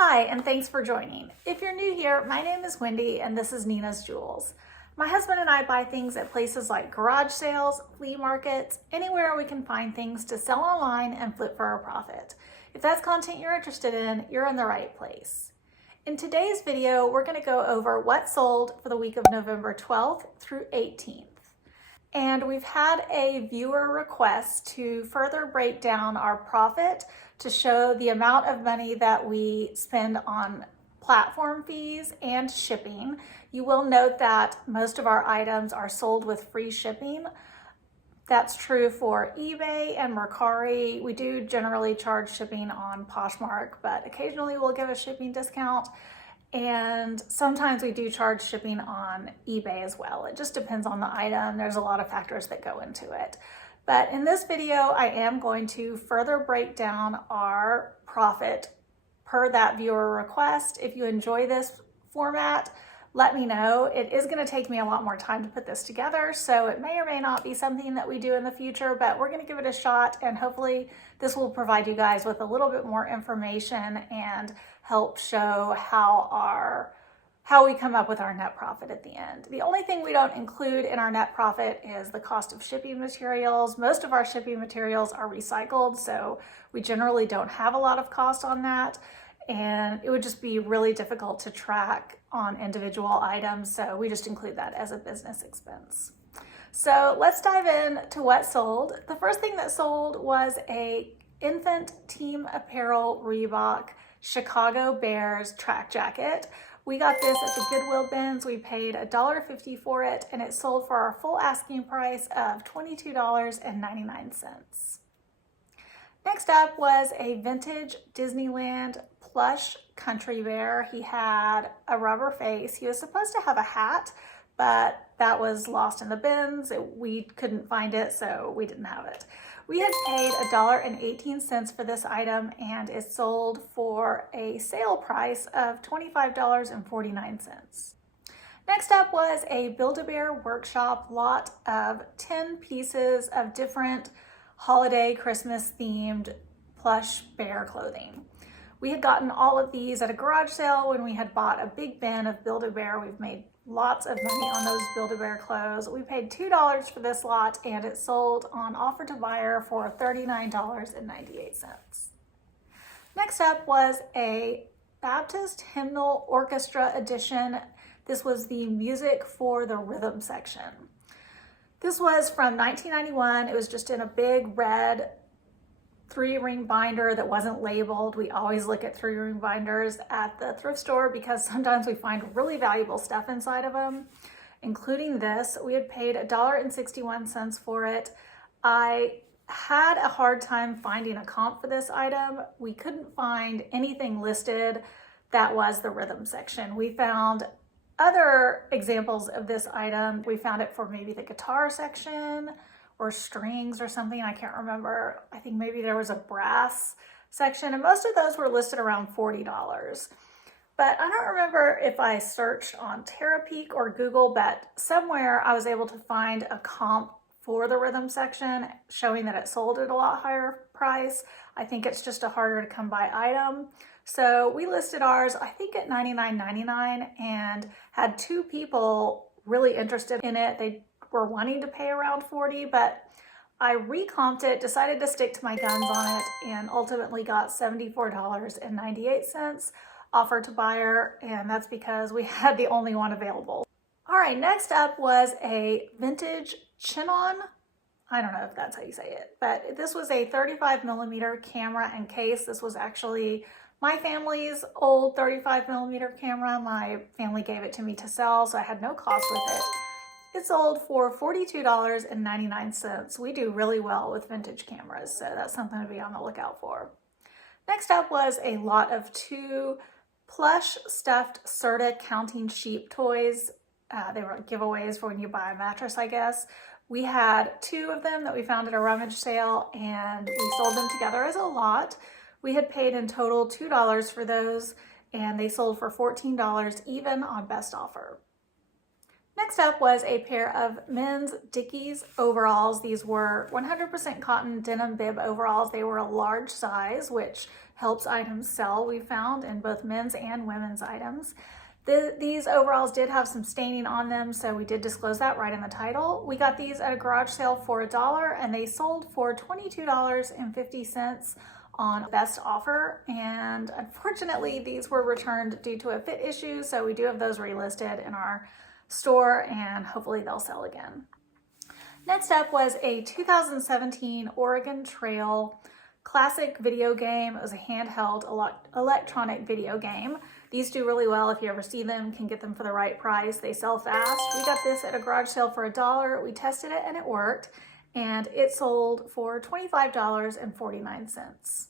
Hi, and thanks for joining. If you're new here, my name is Wendy and this is Nina's Jewels. My husband and I buy things at places like garage sales, flea markets, anywhere we can find things to sell online and flip for a profit. If that's content you're interested in, you're in the right place. In today's video, we're going to go over what sold for the week of November 12th through 18th. And we've had a viewer request to further break down our profit to show the amount of money that we spend on platform fees and shipping. You will note that most of our items are sold with free shipping. That's true for eBay and Mercari. We do generally charge shipping on Poshmark, but occasionally we'll give a shipping discount. And sometimes we do charge shipping on eBay as well. It just depends on the item. There's a lot of factors that go into it. But in this video, I am going to further break down our profit per that viewer request. If you enjoy this format, let me know. It is going to take me a lot more time to put this together, so it may or may not be something that we do in the future, but we're going to give it a shot, and hopefully this will provide you guys with a little bit more information and help show how we come up with our net profit at the end. The only thing we don't include in our net profit is the cost of shipping materials. Most of our shipping materials are recycled, so we generally don't have a lot of cost on that. And it would just be really difficult to track on individual items, so we just include that as a business expense. So let's dive in to what sold. The first thing that sold was a infant team apparel Reebok Chicago Bears track jacket. We got this at the Goodwill bins. We paid $1.50 for it, and it sold for our full asking price of $22.99. Next up was a vintage Disneyland plush country bear. He had a rubber face. He was supposed to have a hat, but that was lost in the bins. We couldn't find it, so we didn't have it. We had paid $1.18 for this item, and it sold for a sale price of $25.49. Next up was a Build-A-Bear Workshop lot of 10 pieces of different holiday Christmas themed plush bear clothing. We had gotten all of these at a garage sale when we had bought a big bin of Build-A-Bear. We've made lots of money on those Build-A-Bear clothes. We paid $2 for this lot, and it sold on offer to buyer for $39.98. Next up was a Baptist Hymnal Orchestra edition. This was the music for the rhythm section. This was from 1991. It was just in a big red 3-ring binder that wasn't labeled. We always look at 3-ring binders at the thrift store because sometimes we find really valuable stuff inside of them, including this. We had paid $1.61 for it. I had a hard time finding a comp for this item. We couldn't find anything listed that was the rhythm section. We found other examples of this item. We found it for maybe the guitar section or strings or something, I can't remember. I think maybe there was a brass section, and most of those were listed around $40. But I don't remember if I searched on Terapeak or Google, but somewhere I was able to find a comp for the rhythm section showing that it sold at a lot higher price. I think it's just a harder to come by item. So we listed ours, I think at $99.99, and had 2 people really interested in it. They were wanting to pay around $40, but I recomped it, decided to stick to my guns on it, and ultimately got $74.98 offer to buyer, and that's because we had the only one available. All right, next up was a vintage Chinon. I don't know if that's how you say it, but this was a 35mm camera and case. This was actually my family's old 35mm camera. My family gave it to me to sell, so I had no cost with it. It sold for $42.99. We do really well with vintage cameras, so that's something to be on the lookout for. Next up was a lot of 2 plush stuffed Serta counting sheep toys. They were giveaways for when you buy a mattress, I guess. We had 2 of them that we found at a rummage sale, and we sold them together as a lot. We had paid in total $2 for those, and they sold for $14 even on best offer. Next up was a pair of men's Dickies overalls. These were 100% cotton denim bib overalls. They were a large size, which helps items sell, we found, in both men's and women's items. These overalls did have some staining on them, so we did disclose that right in the title. We got these at a garage sale for $1, and they sold for $22.50 on best offer. And unfortunately, these were returned due to a fit issue, so we do have those relisted in our store, and hopefully they'll sell again. Next up was a 2017 Oregon Trail classic video game. It was a handheld electronic video game. These do really well if you ever see them, can get them for the right price. They sell fast. We got this at a garage sale for $1. We tested it and it worked, and it sold for $25.49.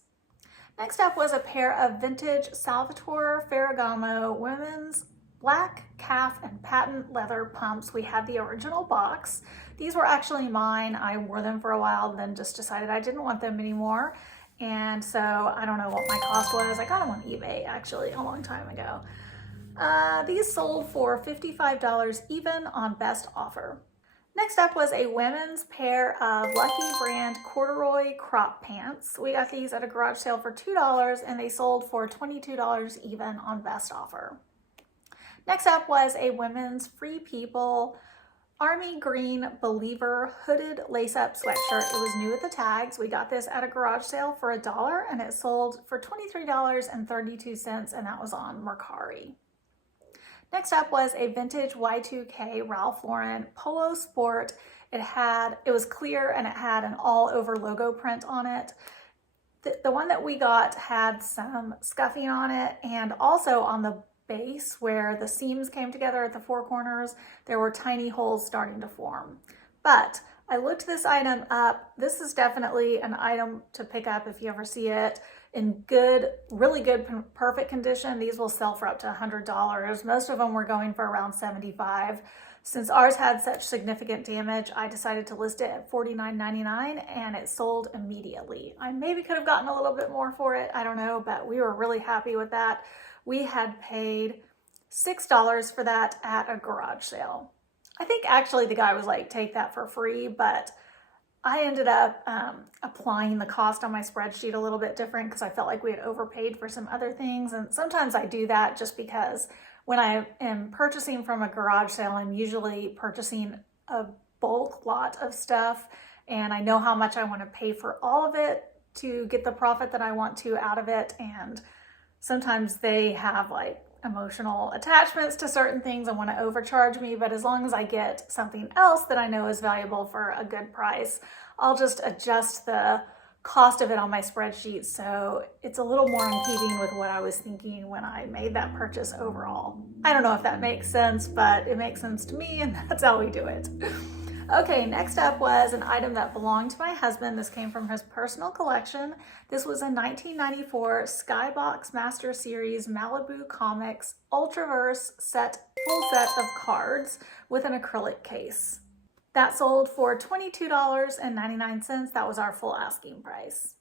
Next up was a pair of vintage Salvatore Ferragamo women's black calf and patent leather pumps. We had the original box. These were actually mine. I wore them for a while, then just decided I didn't want them anymore. And so I don't know what my cost was. I got them on eBay actually a long time ago. These sold for $55 even on best offer. Next up was a women's pair of Lucky brand corduroy crop pants. We got these at a garage sale for $2, and they sold for $22 even on best offer. Next up was a women's Free People Army Green Believer hooded lace-up sweatshirt. It was new with the tags. We got this at a garage sale for $1, and it sold for $23.32, and that was on Mercari. Next up was a vintage Y2K Ralph Lauren Polo Sport. It was clear, and it had an all-over logo print on it. The one that we got had some scuffing on it, and also on the base where the seams came together at the four corners, there were tiny holes starting to form. But I looked this item up. This is definitely an item to pick up if you ever see it in good, really good, perfect condition. These will sell for up to $100. Most of them were going for around $75. Since ours had such significant damage, I decided to list it at $49.99, and it sold immediately. I maybe could have gotten a little bit more for it, I don't know, but we were really happy with that. We had paid $6 for that at a garage sale. I think actually the guy was like, take that for free, but I ended up applying the cost on my spreadsheet a little bit different because I felt like we had overpaid for some other things. And sometimes I do that just because when I am purchasing from a garage sale, I'm usually purchasing a bulk lot of stuff, and I know how much I want to pay for all of it to get the profit that I want to out of it. And sometimes they have like emotional attachments to certain things and want to overcharge me, but as long as I get something else that I know is valuable for a good price, I'll just adjust the cost of it on my spreadsheet so it's a little more in keeping with what I was thinking when I made that purchase overall. I don't know if that makes sense, but it makes sense to me, and that's how we do it. Okay, next up was an item that belonged to my husband. This came from his personal collection. This was a 1994 Skybox Master Series Malibu Comics Ultraverse full set of cards with an acrylic case. That sold for $22.99. That was our full asking price.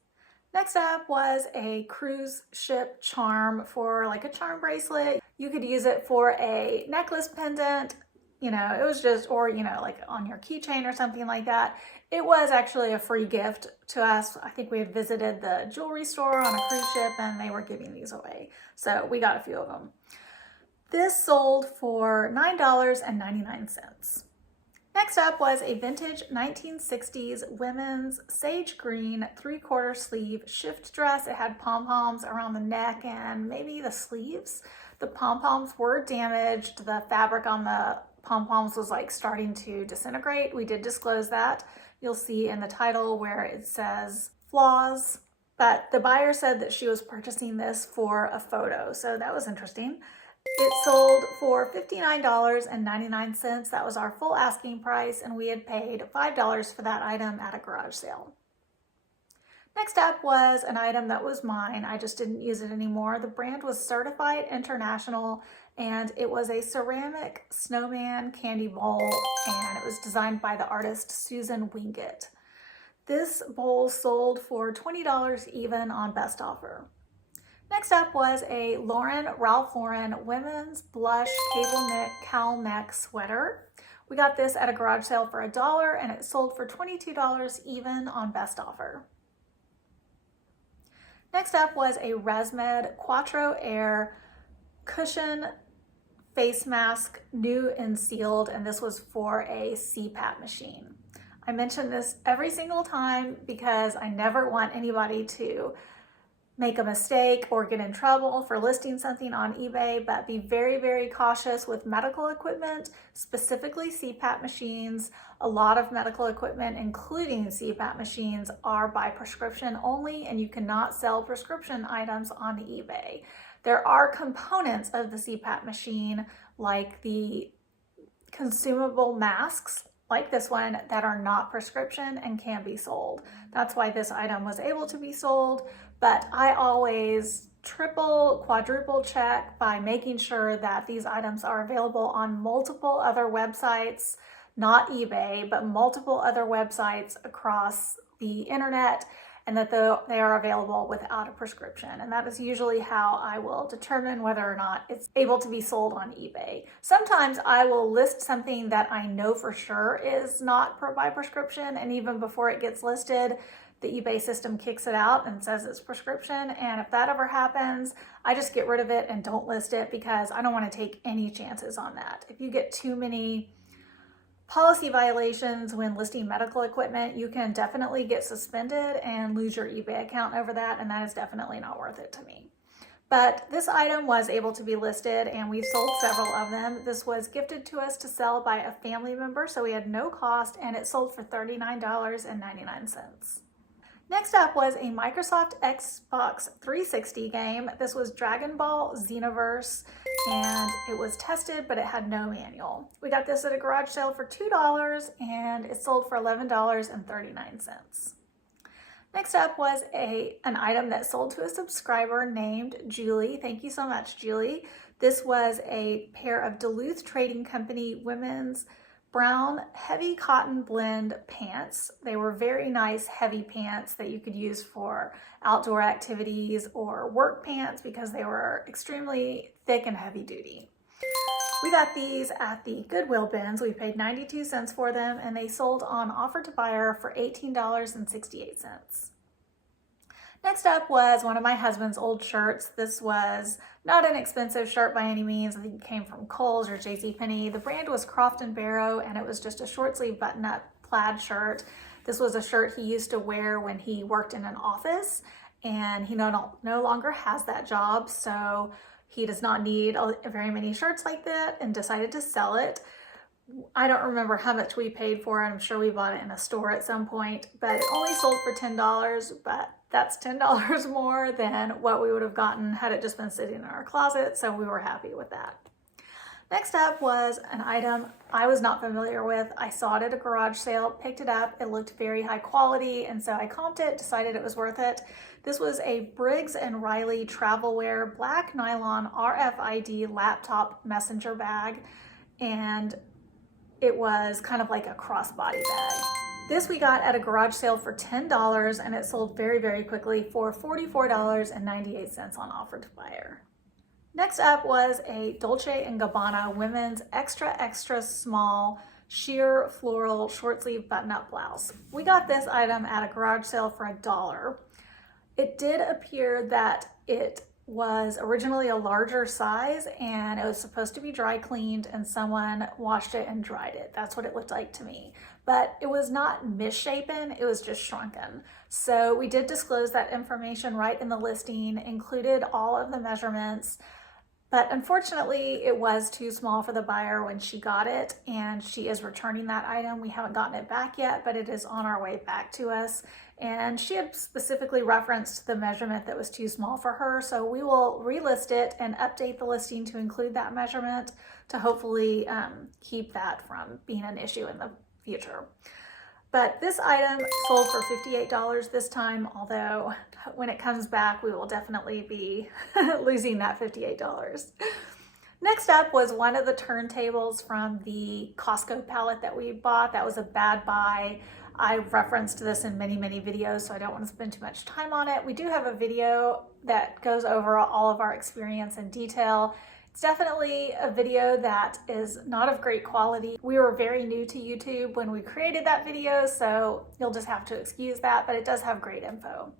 Next up was a cruise ship charm for like a charm bracelet. You could use it for a necklace pendant. You know, it was just, or, you know, like on your keychain or something like that. It was actually a free gift to us. I think we had visited the jewelry store on a cruise ship and they were giving these away. So we got a few of them. This sold for $9.99. Next up was a vintage 1960s women's sage green 3/4 sleeve shift dress. It had pom-poms around the neck and maybe the sleeves. The pom-poms were damaged. The fabric on the pom-poms was like starting to disintegrate. We did disclose that. You'll see in the title where it says flaws, but the buyer said that she was purchasing this for a photo. So that was interesting. It sold for $59.99. That was our full asking price, and we had paid $5 for that item at a garage sale. Next up was an item that was mine. I just didn't use it anymore. The brand was Certified International, and it was a ceramic snowman candy bowl, and it was designed by the artist Susan Wingate. This bowl sold for $20 even on best offer. Next up was a Ralph Lauren women's blush cable knit cowl neck sweater. We got this at a garage sale for $1 and it sold for $22 even on best offer. Next up was a ResMed Quattro Air cushion face mask, new and sealed, and this was for a CPAP machine. I mention this every single time because I never want anybody to make a mistake or get in trouble for listing something on eBay, but be very, very cautious with medical equipment, specifically CPAP machines. A lot of medical equipment, including CPAP machines, are by prescription only, and you cannot sell prescription items on eBay. There are components of the CPAP machine, like the consumable masks, like this one, that are not prescription and can be sold. That's why this item was able to be sold. But I always triple, quadruple check by making sure that these items are available on multiple other websites, not eBay, but multiple other websites across the internet, and that they are available without a prescription. And that is usually how I will determine whether or not it's able to be sold on eBay. Sometimes I will list something that I know for sure is not by prescription, and even before it gets listed, the eBay system kicks it out and says it's prescription. And if that ever happens, I just get rid of it and don't list it because I don't want to take any chances on that. If you get too many policy violations when listing medical equipment, you can definitely get suspended and lose your eBay account over that, and that is definitely not worth it to me. But this item was able to be listed, and we sold several of them. This was gifted to us to sell by a family member, so we had no cost, and it sold for $39.99. Next up was a Microsoft Xbox 360 game. This was Dragon Ball Xenoverse, and it was tested, but it had no manual. We got this at a garage sale for $2, and it sold for $11.39. Next up was an item that sold to a subscriber named Julie. Thank you so much, Julie. This was a pair of Duluth Trading Company women's brown heavy cotton blend pants. They were very nice heavy pants that you could use for outdoor activities or work pants because they were extremely thick and heavy duty. We got these at the Goodwill bins. We paid 92 cents for them, and they sold on offer to buyer for $18.68. Next up was one of my husband's old shirts. This was not an expensive shirt by any means. I think it came from Kohl's or JCPenney. The brand was Croft & Barrow, and it was just a short sleeve button-up plaid shirt. This was a shirt he used to wear when he worked in an office, and he no longer has that job, so he does not need very many shirts like that, and decided to sell it. I don't remember how much we paid for it. I'm sure we bought it in a store at some point, but it only sold for $10, but that's $10 more than what we would have gotten had it just been sitting in our closet, so we were happy with that. Next up was an item I was not familiar with. I saw it at a garage sale, picked it up. It looked very high quality, and so I comped it, decided it was worth it. This was a Briggs & Riley Travelwear black nylon RFID laptop messenger bag, and it was kind of like a crossbody bag. This we got at a garage sale for $10, and it sold very, very quickly for $44.98 on offer to buyer. Next up was a Dolce & Gabbana women's extra small sheer floral short sleeve button-up blouse. We got this item at a garage sale for $1. It did appear that it was originally a larger size, and it was supposed to be dry cleaned, and someone washed it and dried it. That's what it looked like to me. But it was not misshapen, it was just shrunken. So we did disclose that information right in the listing, included all of the measurements, but unfortunately it was too small for the buyer when she got it, and she is returning that item. We haven't gotten it back yet, but it is on our way back to us. And she had specifically referenced the measurement that was too small for her, so we will relist it and update the listing to include that measurement to hopefully keep that from being an issue in the future. But this item sold for $58 this time, although when it comes back, we will definitely be losing that $58. Next up was one of the turntables from the Costco pallet that we bought. That was a bad buy. I've referenced this in many videos, so I don't want to spend too much time on it. We do have a video that goes over all of our experience in detail. It's definitely a video that is not of great quality. We were very new to YouTube when we created that video, so you'll just have to excuse that, but it does have great info.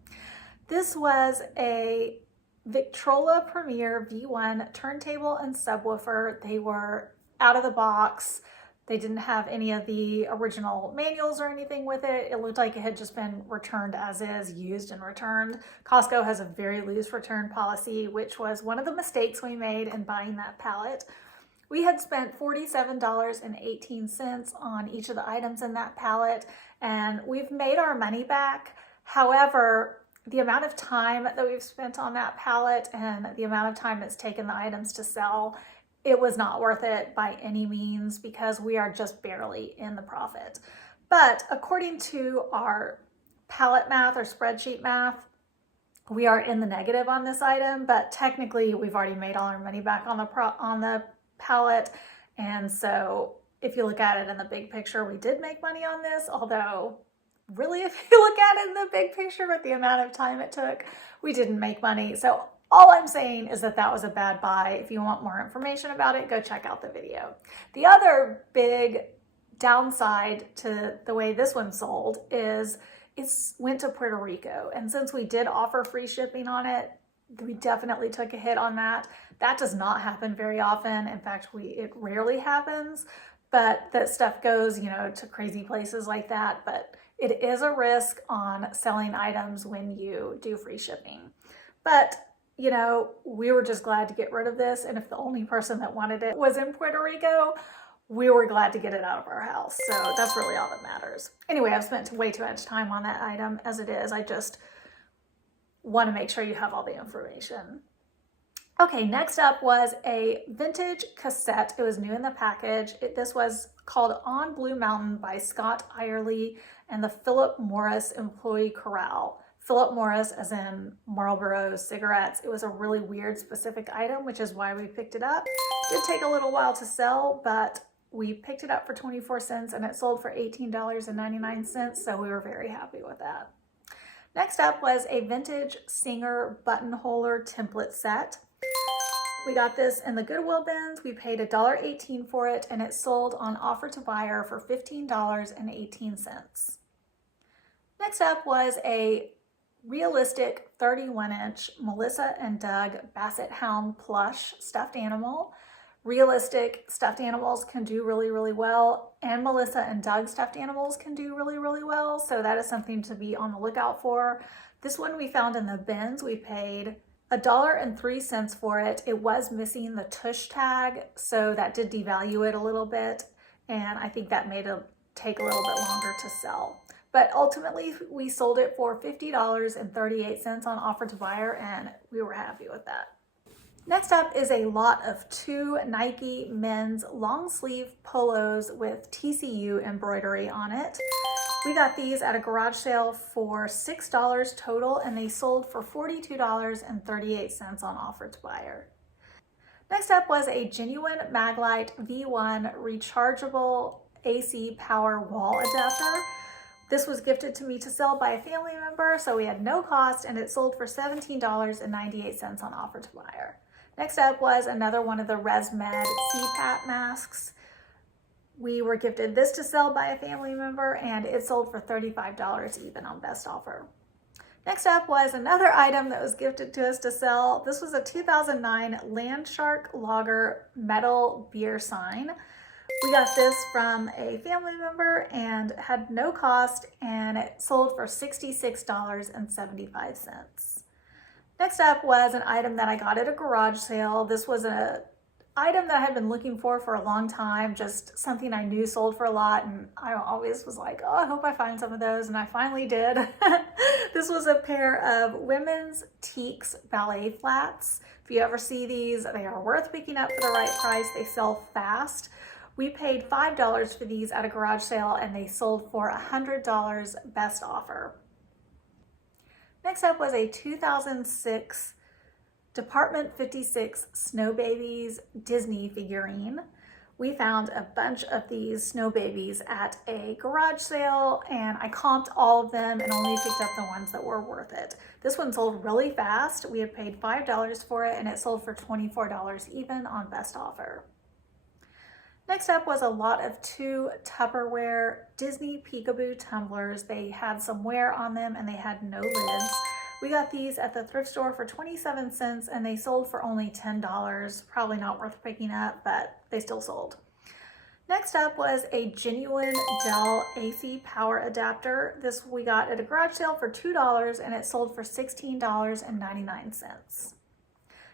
This was a Victrola Premier V1 turntable and subwoofer. They were out of the box. They didn't have any of the original manuals or anything with it. It looked like it had just been returned as is, used and returned. Costco has a very loose return policy, which was one of the mistakes we made in buying that pallet. We had spent $47.18 on each of the items in that pallet, and we've made our money back. However, the amount of time that we've spent on that pallet and the amount of time it's taken the items to sell, it was not worth it by any means because we are just barely in the profit. But according to our pallet math or spreadsheet math, we are in the negative on this item, but technically we've already made all our money back on the pallet. And so if you look at it in the big picture, we did make money on this, although really if you look at it in the big picture with the amount of time it took, we didn't make money. So all I'm saying is that that was a bad buy. If you want more information about it, go check out the video. The other big downside to the way this one sold is it went to Puerto Rico. And since we did offer free shipping on it, we definitely took a hit on that. That does not happen very often. In fact, it rarely happens, but that stuff goes, to crazy places like that. But it is a risk on selling items when you do free shipping. But we were just glad to get rid of this. And if the only person that wanted it was in Puerto Rico, we were glad to get it out of our house. So that's really all that matters. Anyway, I've spent way too much time on that item as it is. I just want to make sure you have all the information. Okay, next up was a vintage cassette. It was new in the package. This was called On Blue Mountain by Scott Irely and the Philip Morris Employee Corral. Philip Morris as in Marlboro cigarettes. It was a really weird specific item, which is why we picked it up. It did take a little while to sell, but we picked it up for 24 cents and it sold for $18.99, so we were very happy with that. Next up was a vintage Singer buttonholer template set. We got this in the Goodwill bins. We paid $1.18 for it and it sold on offer to buyer for $15.18. Next up was a realistic 31-inch Melissa and Doug Basset Hound plush stuffed animal. Realistic stuffed animals can do really, really well, and Melissa and Doug stuffed animals can do really, really well, so that is something to be on the lookout for. This one we found in the bins. We paid $1.03 for it. It was missing the tush tag, so that did devalue it a little bit, and I think that made it take a little bit longer to sell. But ultimately, we sold it for $50.38 on offer to buyer, and we were happy with that. Next up is a lot of 2 Nike men's long sleeve polos with TCU embroidery on it. We got these at a garage sale for $6 total, and they sold for $42.38 on offer to buyer. Next up was a genuine Maglite V1 rechargeable AC power wall adapter. This was gifted to me to sell by a family member, so we had no cost, and it sold for $17.98 on offer to buyer. Next up was another one of the ResMed CPAP masks. We were gifted this to sell by a family member, and it sold for $35 even on best offer. Next up was another item that was gifted to us to sell. This was a 2009 Landshark Lager metal beer sign. We got this from a family member and had no cost, and it sold for $66.75. Next up was an item that I got at a garage sale. This was an item that I had been looking for a long time, just something I knew sold for a lot, and I always was like, oh, I hope I find some of those, and I finally did. This was a pair of women's Teaks ballet flats. If you ever see these, they are worth picking up for the right price. They sell fast. We paid $5 for these at a garage sale, and they sold for $100 best offer. Next up was a 2006 Department 56 Snow Babies Disney figurine. We found a bunch of these snow babies at a garage sale, and I comped all of them and only picked up the ones that were worth it. This one sold really fast. We had paid $5 for it, and it sold for $24 even on best offer. Next up was a lot of 2 Tupperware Disney Peekaboo tumblers. They had some wear on them and they had no lids. We got these at the thrift store for 27 cents and they sold for only $10. Probably not worth picking up, but they still sold. Next up was a genuine Dell AC power adapter. This we got at a garage sale for $2 and it sold for $16.99.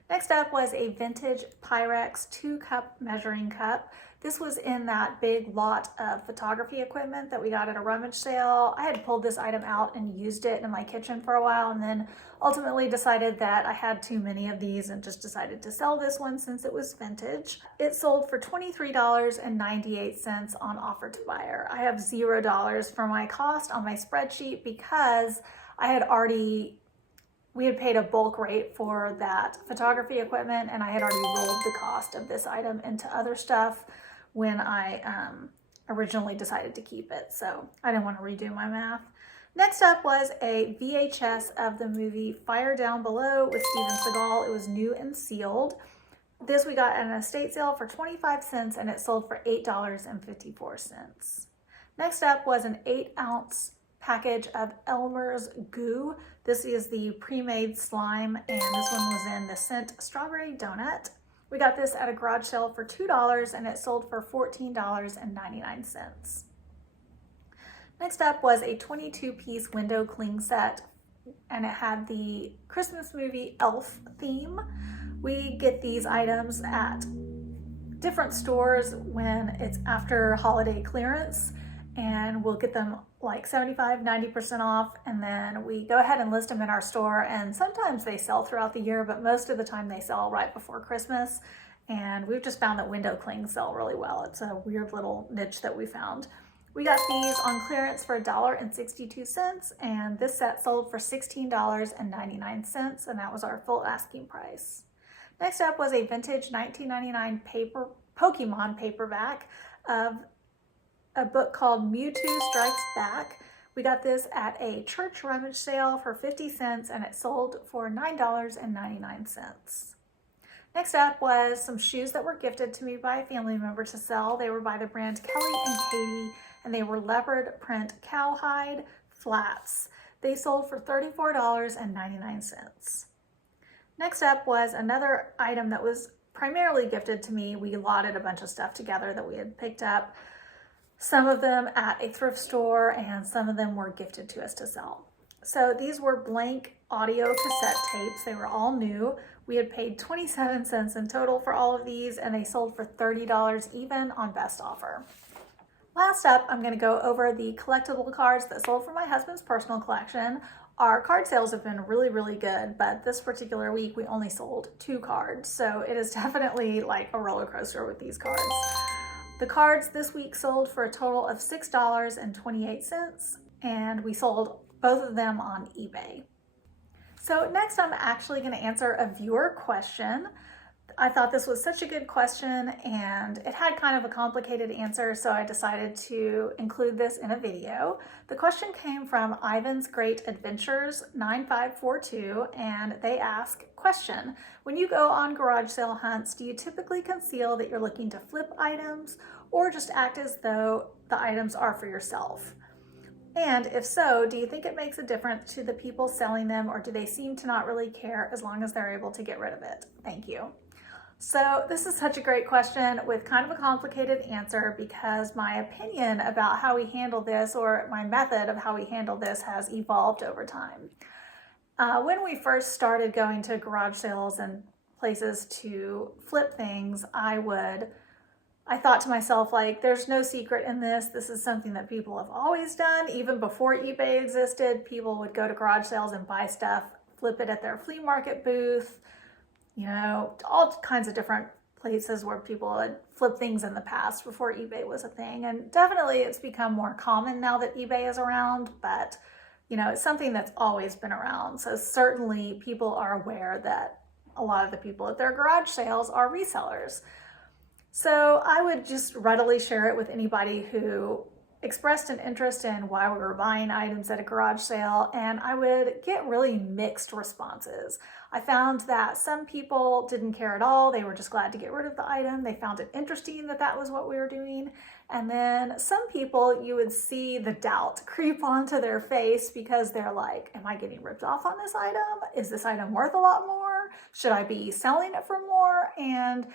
Next up was a vintage Pyrex 2-cup measuring cup. This was in that big lot of photography equipment that we got at a rummage sale. I had pulled this item out and used it in my kitchen for a while and then ultimately decided that I had too many of these and just decided to sell this one since it was vintage. It sold for $23.98 on offer to buyer. I have $0 for my cost on my spreadsheet because we had paid a bulk rate for that photography equipment and I had already rolled the cost of this item into other stuff when I originally decided to keep it. So I didn't want to redo my math. Next up was a VHS of the movie Fire Down Below with Steven Seagal. It was new and sealed. This we got at an estate sale for 25 cents and it sold for $8.54. Next up was an 8-ounce package of Elmer's Goo. This is the pre-made slime and this one was in the scent Strawberry Donut. We got this at a garage sale for $2 and it sold for $14.99. Next up was a 22-piece window cling set and it had the Christmas movie Elf theme. We get these items at different stores when it's after holiday clearance and we'll get them like 75-90% off, and then we go ahead and list them in our store, and sometimes they sell throughout the year, but most of the time they sell right before Christmas. And we've just found that window clings sell really well. It's a weird little niche that we found. We got these on clearance for $1.62 and this set sold for $16.99 and that was our full asking price. Next up was a vintage 1999 Pokemon paperback of a book called Mewtwo Strikes Back. We got this at a church rummage sale for 50 cents and it sold for $9.99. Next up was some shoes that were gifted to me by a family member to sell. They were by the brand Kelly and Katie and they were leopard print cowhide flats. They sold for $34.99. Next up was another item that was primarily gifted to me. We lotted a bunch of stuff together that we had picked up. Some of them at a thrift store and some of them were gifted to us to sell. So these were blank audio cassette tapes. They were all new. We had paid 27 cents in total for all of these and they sold for $30 even on best offer. Last up, I'm going to go over the collectible cards that sold from my husband's personal collection. Our card sales have been really, really good, but this particular week we only sold 2 cards. So it is definitely like a roller coaster with these cards. The cards this week sold for a total of $6.28 and we sold both of them on eBay. So next I'm actually going to answer a viewer question. I thought this was such a good question and it had kind of a complicated answer, so I decided to include this in a video. The question came from Ivan's Great Adventures 9542 and they ask, question, when you go on garage sale hunts, do you typically conceal that you're looking to flip items or just act as though the items are for yourself? And if so, do you think it makes a difference to the people selling them or do they seem to not really care as long as they're able to get rid of it? Thank you. So this is such a great question with kind of a complicated answer because my opinion about how we handle this or my method of how we handle this has evolved over time. When we first started going to garage sales and places to flip things, I thought to myself, like, there's no secret in this. This is something that people have always done. Even before eBay existed, people would go to garage sales and buy stuff, flip it at their flea market booth, you know, all kinds of different places where people had flipped things in the past before eBay was a thing. And definitely it's become more common now that eBay is around, but you know, it's something that's always been around. So certainly people are aware that a lot of the people at their garage sales are resellers. So I would just readily share it with anybody who expressed an interest in why we were buying items at a garage sale, and I would get really mixed responses. I found that some people didn't care at all. They were just glad to get rid of the item. They found it interesting that that was what we were doing. And then some people, you would see the doubt creep onto their face because they're like, am I getting ripped off on this item? Is this item worth a lot more? Should I be selling it for more? And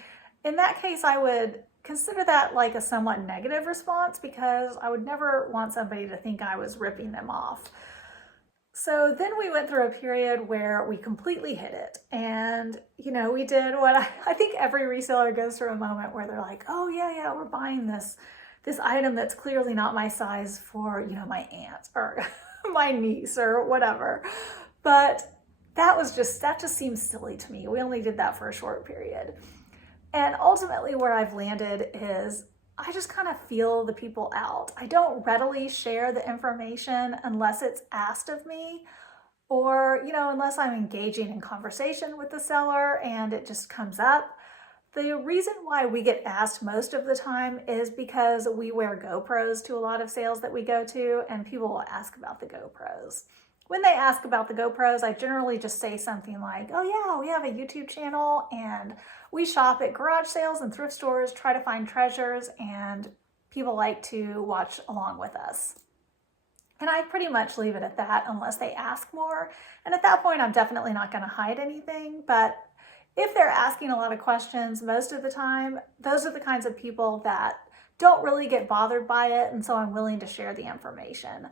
in that case, I would consider that like a somewhat negative response because I would never want somebody to think I was ripping them off. So then we went through a period where we completely hit it. And, we did what I think every reseller goes through a moment where they're like, oh yeah, we're buying this item that's clearly not my size for, my aunt or my niece or whatever. But that just seems silly to me. We only did that for a short period. And ultimately where I've landed is I just kind of feel the people out. I don't readily share the information unless it's asked of me or, unless I'm engaging in conversation with the seller and it just comes up. The reason why we get asked most of the time is because we wear GoPros to a lot of sales that we go to, and people will ask about the GoPros. When they ask about the GoPros, I generally just say something like, oh yeah, we have a YouTube channel and we shop at garage sales and thrift stores, try to find treasures, and people like to watch along with us. And I pretty much leave it at that unless they ask more. And at that point, I'm definitely not going to hide anything. But if they're asking a lot of questions, most of the time, those are the kinds of people that don't really get bothered by it. And so I'm willing to share the information.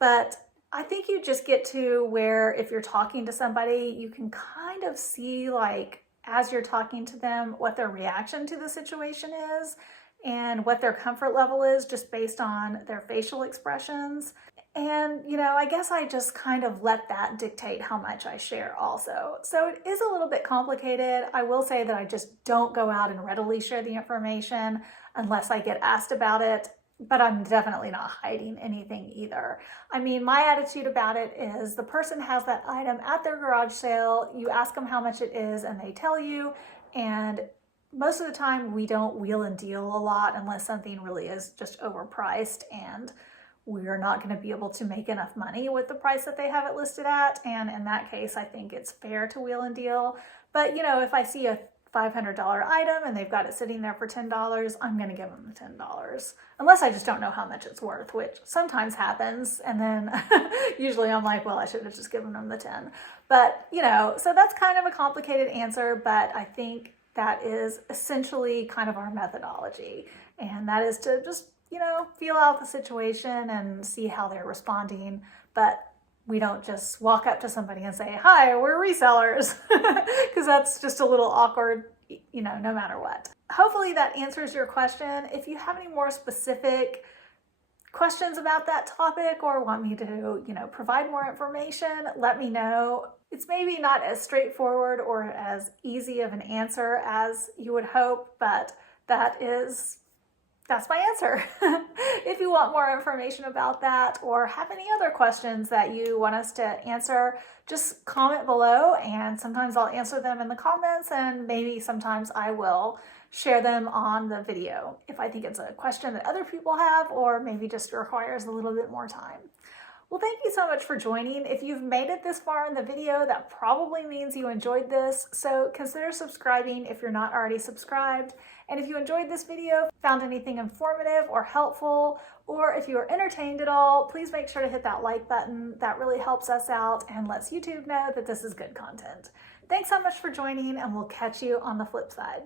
But I think you just get to where if you're talking to somebody, you can kind of see as you're talking to them, what their reaction to the situation is and what their comfort level is just based on their facial expressions. And, I guess I just kind of let that dictate how much I share also. So it is a little bit complicated. I will say that I just don't go out and readily share the information unless I get asked about it. But I'm definitely not hiding anything either. I mean, my attitude about it is the person has that item at their garage sale, you ask them how much it is and they tell you, and most of the time we don't wheel and deal a lot unless something really is just overpriced and we're not going to be able to make enough money with the price that they have it listed at. And in that case, I think it's fair to wheel and deal. But, if I see a $500 item and they've got it sitting there for $10, I'm going to give them the $10. Unless I just don't know how much it's worth, which sometimes happens. And then usually I'm like, well, I should have just given them the 10. But, so that's kind of a complicated answer, but I think that is essentially kind of our methodology. And that is to just, feel out the situation and see how they're responding. But we don't just walk up to somebody and say, hi, we're resellers, because that's just a little awkward, no matter what. Hopefully that answers your question. If you have any more specific questions about that topic or want me to, provide more information, let me know. It's maybe not as straightforward or as easy of an answer as you would hope, but that's my answer. If you want more information about that or have any other questions that you want us to answer, just comment below and sometimes I'll answer them in the comments and maybe sometimes I will share them on the video if I think it's a question that other people have or maybe just requires a little bit more time. Well, thank you so much for joining. If you've made it this far in the video, that probably means you enjoyed this. So consider subscribing if you're not already subscribed. And if you enjoyed this video, found anything informative or helpful, or if you were entertained at all, please make sure to hit that like button. That really helps us out and lets YouTube know that this is good content. Thanks so much for joining, and we'll catch you on the flip side.